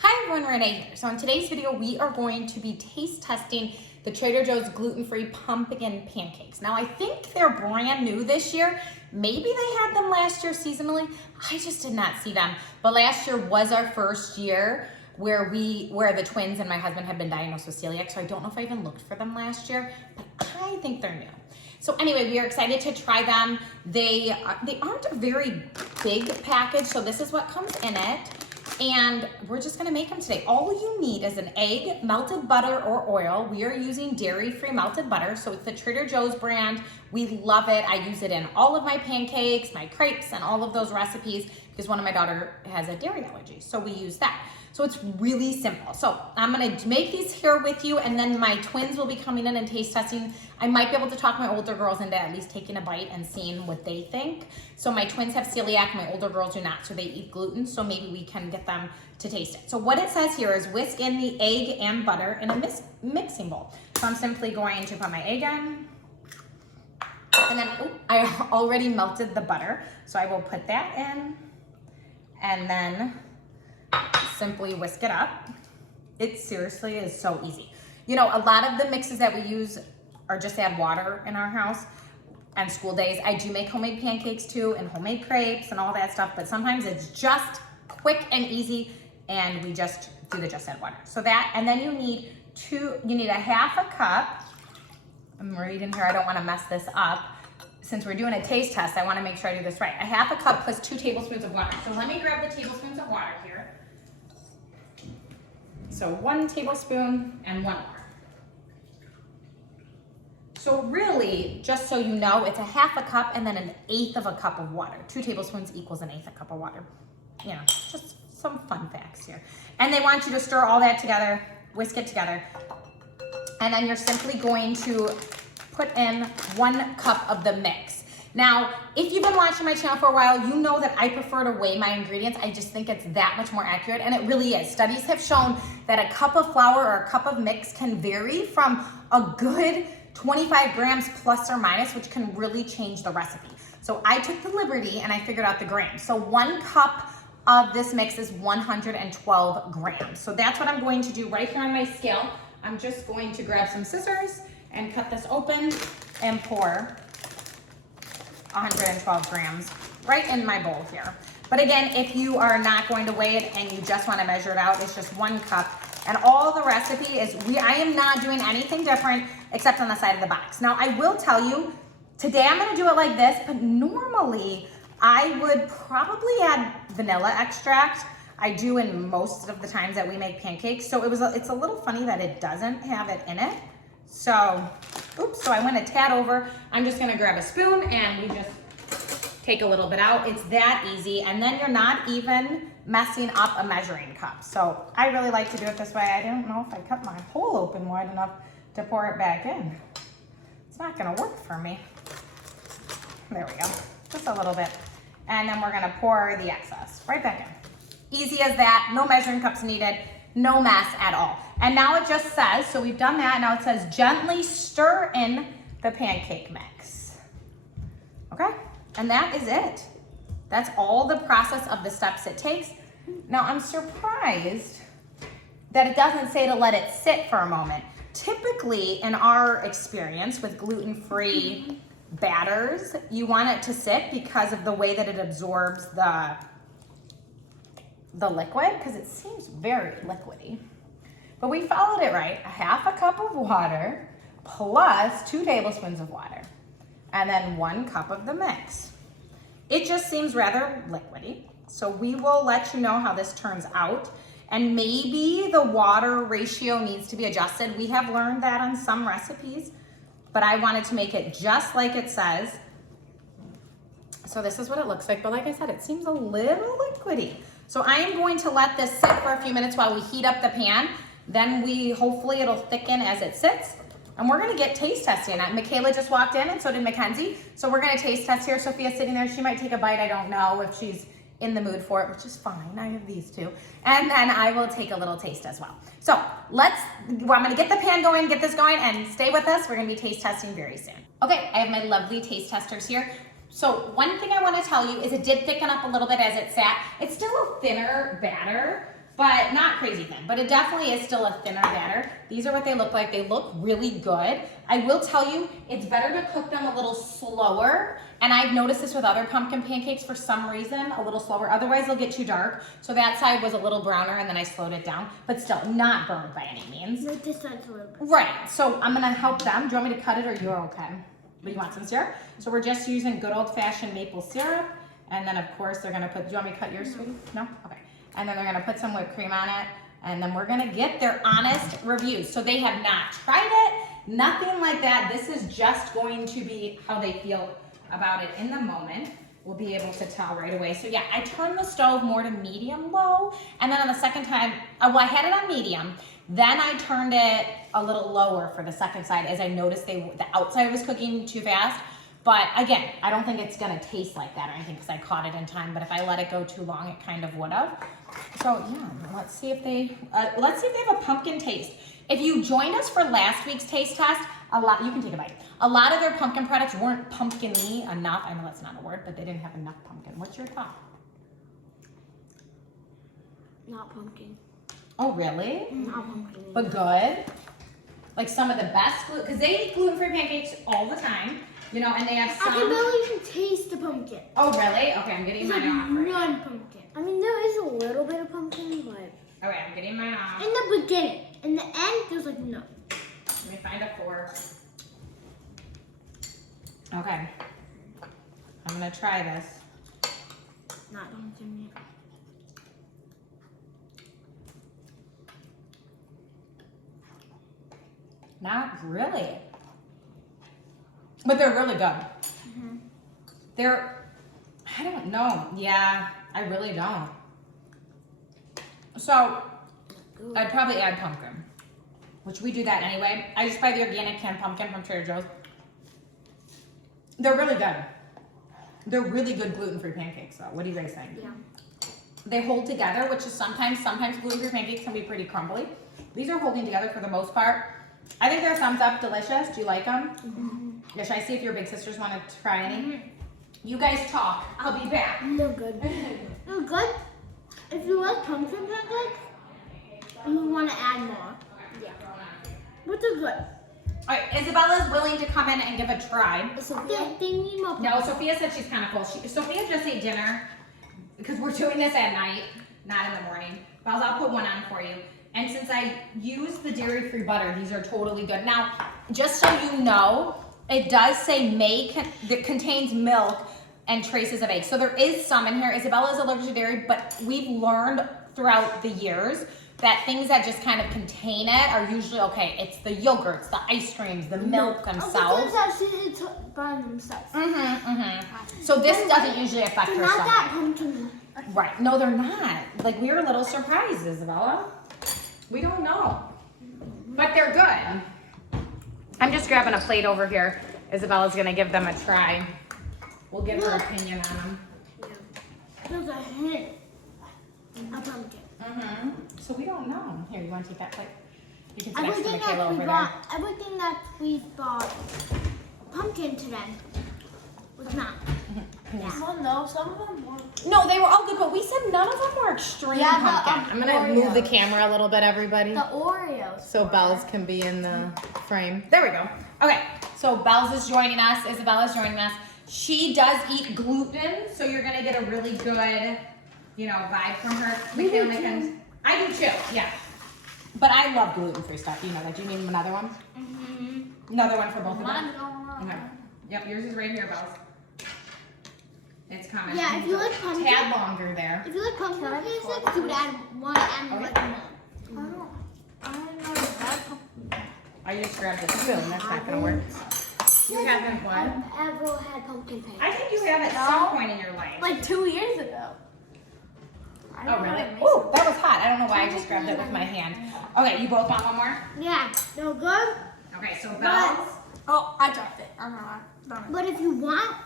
Hi everyone, Renee here. So in today's video, we are going to be taste testing the Trader Joe's gluten-free pumpkin pancakes. Now I think they're brand new this year. Maybe they had them last year seasonally. I just did not see them. But last year was our first year where the twins and my husband had been diagnosed with celiac. So I don't know if I even looked for them last year, but I think they're new. So anyway, we are excited to try them. They aren't a very big package, so this is what comes in it. And we're just gonna make them today. All you need is an egg, melted butter or oil. We are using dairy-free melted butter, so it's the Trader Joe's brand. We love it. I use it in all of my pancakes, my crepes, and all of those recipes because one of my daughter has a dairy allergy, so we use that. So it's really simple. So I'm gonna make these here with you, and then my twins will be coming in and taste testing. I might be able to talk my older girls into at least taking a bite and seeing what they think. So my twins have celiac, my older girls do not, so they eat gluten, so maybe we can get them to taste it. So what it says here is whisk in the egg and butter in a mixing bowl. So I'm simply going to put my egg in, and then I already melted the butter, so I will put that in, and then simply whisk it up. It seriously is so easy. You know, a lot of the mixes that we use are just add water in our house and school days. I do make homemade pancakes too and homemade crepes and all that stuff, but sometimes it's just quick and easy and we just do the just add water. So that, and then you need a half a cup. I'm reading here, I don't wanna mess this up. Since we're doing a taste test, I wanna make sure I do this right. A half a cup plus 2 tablespoons of water. So let me grab the tablespoons of water here. So 1 tablespoon and 1 more. So really, just so you know, it's a half a cup and then 1/8 of a cup of water. 2 tablespoons equals 1/8 a cup of water. You know, just some fun facts here. And they want you to stir all that together, whisk it together. And then you're simply going to put in 1 cup of the mix. Now, if you've been watching my channel for a while, you know that I prefer to weigh my ingredients. I just think it's that much more accurate, and it really is. Studies have shown that a cup of flour or a cup of mix can vary from a good 25 grams plus or minus, which can really change the recipe. So I took the liberty and I figured out the grams. So 1 cup of this mix is 112 grams. So that's what I'm going to do right here on my scale. I'm just going to grab some scissors and cut this open and pour 112 grams right in my bowl here. But again, if you are not going to weigh it and you just want to measure it out, it's just 1 cup. And all the recipe is, I am not doing anything different except on the side of the box. Now I will tell you, today I'm going to do it like this, but normally I would probably add vanilla extract. I do in most of the times that we make pancakes. So it's a little funny that it doesn't have it in it. So, so I went a tad over. I'm just gonna grab a spoon and we just take a little bit out. It's that easy. And then you're not even messing up a measuring cup. So I really like to do it this way. I don't know if I cut my hole open wide enough to pour it back in. It's not gonna work for me. There we go, just a little bit. And then we're gonna pour the excess right back in. Easy as that, no measuring cups needed. No mess at all. And now it just says, so we've done that, now it says gently stir in the pancake mix. Okay, and that is it. That's all the process of the steps it takes. Now I'm surprised that it doesn't say to let it sit for a moment. Typically, in our experience with gluten-free batters, you want it to sit because of the way that it absorbs the liquid, because it seems very liquidy. But we followed it right. A half a cup of water plus 2 tablespoons of water. And then 1 cup of the mix. It just seems rather liquidy. So we will let you know how this turns out. And maybe the water ratio needs to be adjusted. We have learned that on some recipes, but I wanted to make it just like it says. So this is what it looks like. But like I said, it seems a little liquidy. So I am going to let this sit for a few minutes while we heat up the pan. Then hopefully it'll thicken as it sits. And we're gonna get taste testing. McKayla just walked in and so did McKenzie. So we're gonna taste test here. Sophia's sitting there, she might take a bite. I don't know if she's in the mood for it, which is fine. I have these 2. And then I will take a little taste as well. So I'm gonna get the pan going, get this going, and stay with us. We're gonna be taste testing very soon. Okay, I have my lovely taste testers here. So one thing I want to tell you is it did thicken up a little bit as it sat. It's still a thinner batter, but not not crazy thin, but it definitely is still a thinner batter. These are what they look like. They look really good. I will tell you, it's better to cook them a little slower. And I've noticed this with other pumpkin pancakes for some reason, a little slower. Otherwise, they'll get too dark. So that side was a little browner, and then I slowed it down. But still, not burned by any means. No, this side's a little bit. Right. So I'm going to help them. Do you want me to cut it, or you're okay? But you want some syrup? So we're just using good old-fashioned maple syrup. And then, of course, they're going to put, do you want me to cut yours, sweetie? No? Okay. And then they're going to put some whipped cream on it. And then we're going to get their honest reviews. So they have not tried it, nothing like that. This is just going to be how they feel about it in the moment. We'll be able to tell right away. So yeah, I turned the stove more to medium low. And then on the second time, well, I had it on medium. Then I turned it a little lower for the second side as I noticed the outside was cooking too fast. But again, I don't think it's gonna taste like that or anything because I caught it in time. But if I let it go too long, it kind of would have. So yeah, let's see if they have a pumpkin taste. If you joined us for last week's taste test, you can take a bite. A lot of their pumpkin products weren't pumpkin-y enough. I know that's not a word, but they didn't have enough pumpkin. What's your thought? Not pumpkin. Oh, really? Not pumpkin. But good? Like some of the best, because they eat gluten-free pancakes all the time, you know, and they have some. I can barely even taste the pumpkin. Oh, really? Okay, I'm getting mine off. None pumpkin. I mean, there is a little bit of pumpkin, but. All right, I'm getting mine off. In the beginning. In the end, there's like no. Let me find a fork. Okay. I'm gonna try this. Not pumpkin yet. Not really. But they're really good. Mm-hmm. I don't know. Yeah, I really don't. So, I'd probably add pumpkin, which we do that anyway. I just buy the organic canned pumpkin from Trader Joe's. They're really good. They're really good gluten-free pancakes, though. What do you guys think? Yeah. They hold together, which is sometimes gluten-free pancakes can be pretty crumbly. These are holding together for the most part. I think they're thumbs up, delicious. Do you like them? Mm-hmm. Yeah, should I see if your big sisters want to try any? Mm-hmm. You guys talk. I'll be back. They're good. They're good. If you like pumpkin pancakes, you want to add more. Yeah. But they're good. All right, Isabella's willing to come in and give a try. They need more. No, Sophia said she's kind of full. Sophia just ate dinner because we're doing this at night, not in the morning. Bells, I'll put one on for you. And since I use the dairy-free butter, these are totally good. Now, just so you know, it does say that contains milk and traces of eggs. So there is some in here. Isabella is allergic to dairy, but we've learned throughout the years that things that just kind of contain it are usually okay. It's the yogurts, the ice creams, the milk themselves. It's by themselves. So this doesn't usually affect They're her not stomach. that pumpkin. Right, no they're not. Like we were a little surprised, Isabella. We don't know, but they're good. I'm just grabbing a plate over here. Isabella's gonna give them a try. We'll give her opinion on them. Yeah. There's a hint of pumpkin. So we don't know. Here, you want to take that plate? You can sit next to Everything McKayla that over we there. bought, everything that we bought pumpkin today was not. Well, no, some of them were. No, they were all good, but we said none of them were extreme pumpkin. I'm gonna move the Oreos. camera a little bit, everybody. The Oreos. So Bells can be in the frame. There we go. Okay, so Bells is joining us. Isabella's joining us. She does eat gluten, so you're gonna get a really good, vibe from her. McKayla, I do too, yeah. But I love gluten-free stuff. You know that. Do you need another one? Another one for both of them? Mine's going on. Okay. Yep, yours is right here, Bells. It's coming. Yeah, if you like pumpkin. Tad longer there. If you like pumpkin pancakes, you would add one and Okay. like one. I don't know that pumpkin. I just grabbed the spoon. That's not gonna work. You haven't what? Ever had pumpkin pancakes? I think you have at some point in your life. Like 2 years ago. Oh, really? Oh, that was hot. I don't know why I just grabbed it with my hand. Okay, you both want one more? Yeah, they're good. Okay, so Bells. Oh, I dropped it. I don't know. But if you want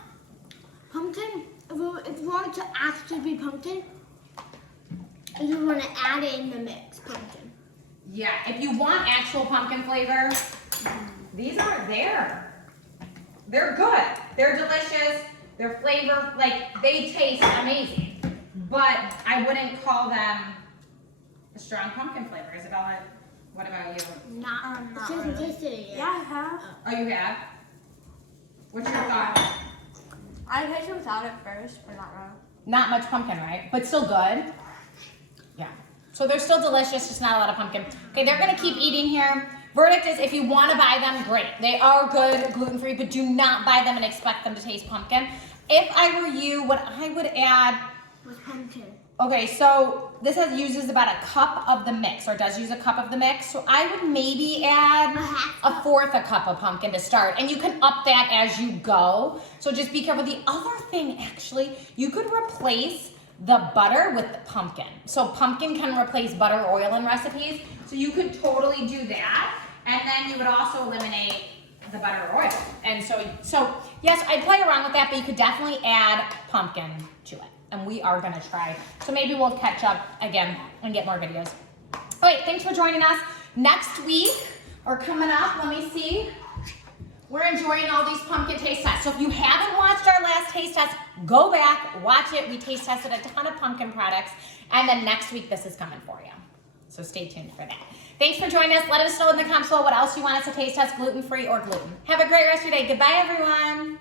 pumpkin, if you want it to actually be pumpkin, you want to add it in the mix, pumpkin. Yeah, if you want actual pumpkin flavor, these aren't there. They're good. They're delicious. They're flavor, they taste amazing. But I wouldn't call them A strong pumpkin flavor. Isabella, what about you? Not Not hasn't really. tasted it yet. Yeah, I have. Oh, you have? What's your thought? I tasted without it first, but not really. Not much pumpkin, right? But still good. Yeah. So they're still delicious, just not a lot of pumpkin. Okay, they're gonna keep eating here. Verdict is if you wanna buy them, great. They are good, gluten-free, but do not buy them and expect them to taste pumpkin. If I were you, what I would add, With pumpkin. okay, so this uses about a cup of the mix, or does use a cup of the mix. So I would maybe add a fourth a cup of pumpkin to start, and you can up that as you go. So just be careful. The other thing, actually, you could replace the butter with the pumpkin. So pumpkin can replace butter oil in recipes. So you could totally do that, and then you would also eliminate the butter or oil. And so yes, I'd play around with that, but you could definitely add pumpkin to it. And we are gonna try. So maybe we'll catch up again and get more videos. All right, thanks for joining us. Next week, or coming up, let me see. We're enjoying all these pumpkin taste tests. So if you haven't watched our last taste test, go back, watch it. We taste tested a ton of pumpkin products. And then next week, this is coming for you. So stay tuned for that. Thanks for joining us. Let us know in the comments below what else you want us to taste test, gluten-free or gluten. Have a great rest of your day. Goodbye, everyone.